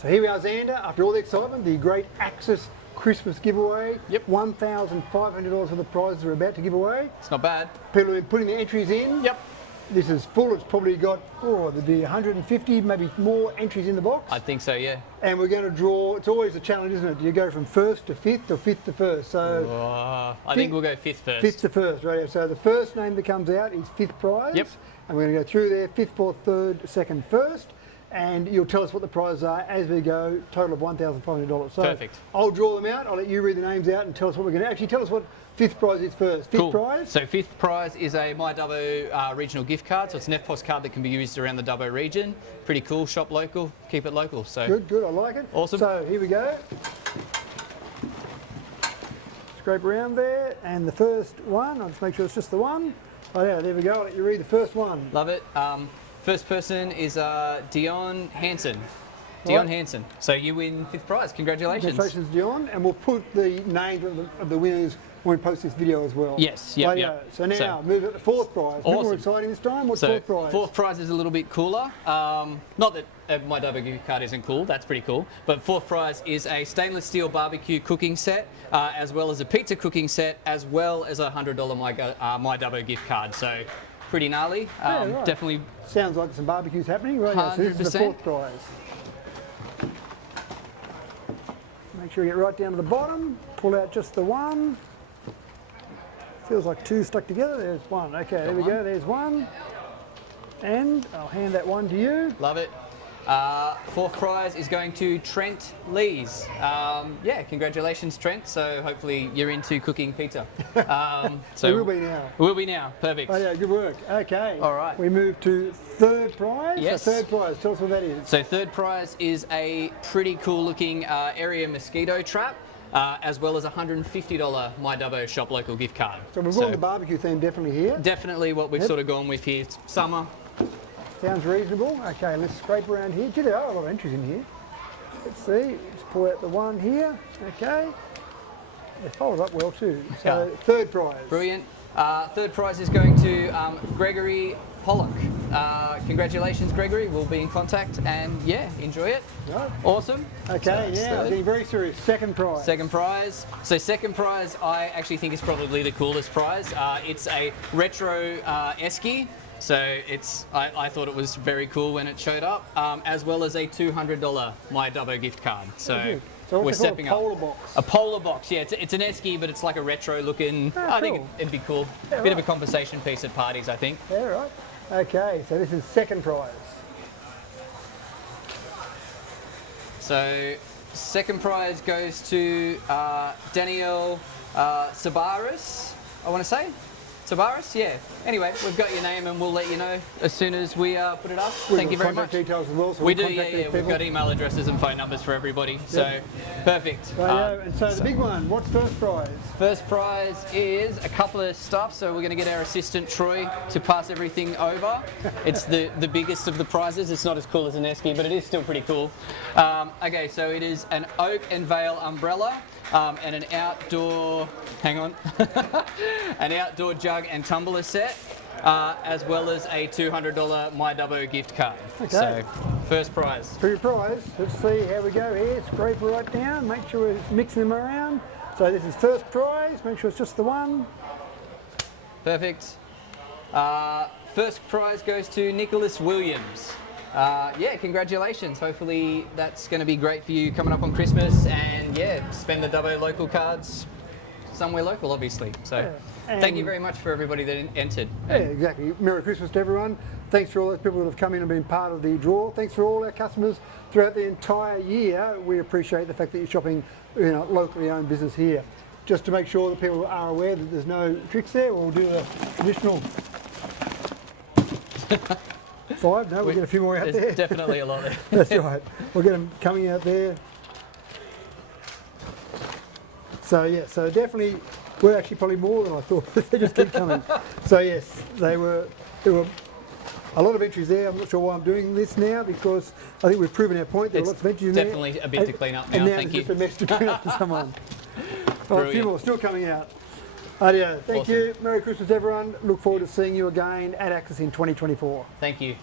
So here we are, Xander, after all the excitement, the great Axxis Christmas giveaway. Yep. $1,500 worth of prizes are about to give away. It's not bad. People are putting their entries in. Yep. This is full. It's probably got, there'd be 150, maybe more entries in the box. I think so, yeah. And we're going to draw, it's always a challenge, isn't it? Do you go from first to fifth or fifth to first? So I think we'll go fifth first. Fifth to first, right? So the first name that comes out is fifth prize. Yep. And we're going to go through there, fifth, fourth, third, second, first. And you'll tell us what the prizes are as we go, total of $1,500. So perfect. I'll draw them out, I'll let you read the names out and tell us what we're going to, actually tell us what fifth prize is first. Fifth prize? So fifth prize is a myDUBBO regional gift card. So it's an FPOS card that can be used around the Dubbo region. Pretty cool, shop local, keep it local. So Good, I like it. Awesome. So here we go. Scrape around there, and the first one, I'll just make sure it's just the one. Oh yeah, there we go, I'll let you read the first one. Love it. First person is Deanne Hanson. Right. Deanne Hanson. So you win fifth prize. Congratulations. Congratulations, Deanne. And we'll put the names of the winners when we post this video as well. Yes, yep. So now, move it to fourth prize. Awesome. A bit more exciting this time. What's fourth prize? Fourth prize is a little bit cooler. Not that a myDUBBO gift card isn't cool, that's pretty cool. But fourth prize is a stainless steel barbecue cooking set, as well as a pizza cooking set, as well as a $100 myDUBBO gift card. So pretty gnarly. Right. Definitely. Sounds like some barbecues happening. Right, so this is the fourth prize. Make sure you get right down to the bottom. Pull out just the one. Feels like two stuck together. There's one. Okay, there we go. There's one. And I'll hand that one to you. Love it. Fourth prize is going to Trent Lees. Yeah, congratulations, Trent. So hopefully you're into cooking pizza. So we will be now. Will be now. Perfect. Oh yeah, good work. Okay. All right. We move to third prize. Yes. So third prize. Tell us what that is. So third prize is a pretty cool looking area mosquito trap. As well as a $150 myDUBBO shop local gift card. So we've gone the barbecue theme definitely here. Definitely what we've sort of gone with here. It's summer. Sounds reasonable. Okay, let's scrape around here. Gee, there are a lot of entries in here. Let's see. Let's pull out the one here. Okay. They're folded up well too. So third prize. Brilliant. Third prize is going to Gregory, Pollock. Congratulations, Gregory. We'll be in contact and yeah, enjoy it. Right. Awesome. Okay, So now getting very serious. Second prize. Second prize. So second prize, I actually think is probably the coolest prize. It's a retro esky. So I thought it was very cool when it showed up, as well as a $200 myDUBBO gift card. So we're stepping up. Polarbox. A Polarbox, yeah. It's an esky, but it's like a retro looking. I think it'd be cool. Yeah, Bit of a conversation piece at parties, I think. Yeah, right. Okay, so this is second prize. So second prize goes to Danielle Saberras, I want to say. Saberras, yeah. Anyway, we've got your name and we'll let you know as soon as we put it up. Thank you very much. Details as well, so we do, yeah. We've got email addresses and phone numbers for everybody. So perfect. And so the big one, what's first prize? First prize is a couple of stuff. So we're going to get our assistant Troy to pass everything over. It's the biggest of the prizes. It's not as cool as an esky, but it is still pretty cool. Okay, so it is an oak and veil umbrella. And an outdoor, an outdoor jug and tumbler set, as well as a $200 myDUBBO gift card. Okay. So, first prize. For your prize, let's see how we go here. Scrape right down, make sure we're mixing them around. So this is first prize, make sure it's just the one. Perfect. First prize goes to Nicholas Williams. Yeah, congratulations. Hopefully that's going to be great for you coming up on Christmas and yeah, spend the Dubbo local cards somewhere local, obviously. So thank you very much for everybody that entered. Yeah, exactly. Merry Christmas to everyone. Thanks for all those people that have come in and been part of the draw. Thanks for all our customers throughout the entire year. We appreciate the fact that you're shopping, locally owned business here. Just to make sure that people are aware that there's no tricks there, we'll do the traditional 5. No, we'll get a few more out there. There's definitely a lot there. That's right. We'll get them coming out there. So yeah, so definitely, we're actually probably more than I thought. They just keep coming. So yes, there were a lot of entries there. I'm not sure why I'm doing this now because I think we've proven our point. There are lots of entries in there. Definitely a bit to clean up now. And now Thank it's just a mess to clean up for someone. A few more still coming out. Thank you. Merry Christmas, everyone. Look forward to seeing you again at Axxis in 2024. Thank you.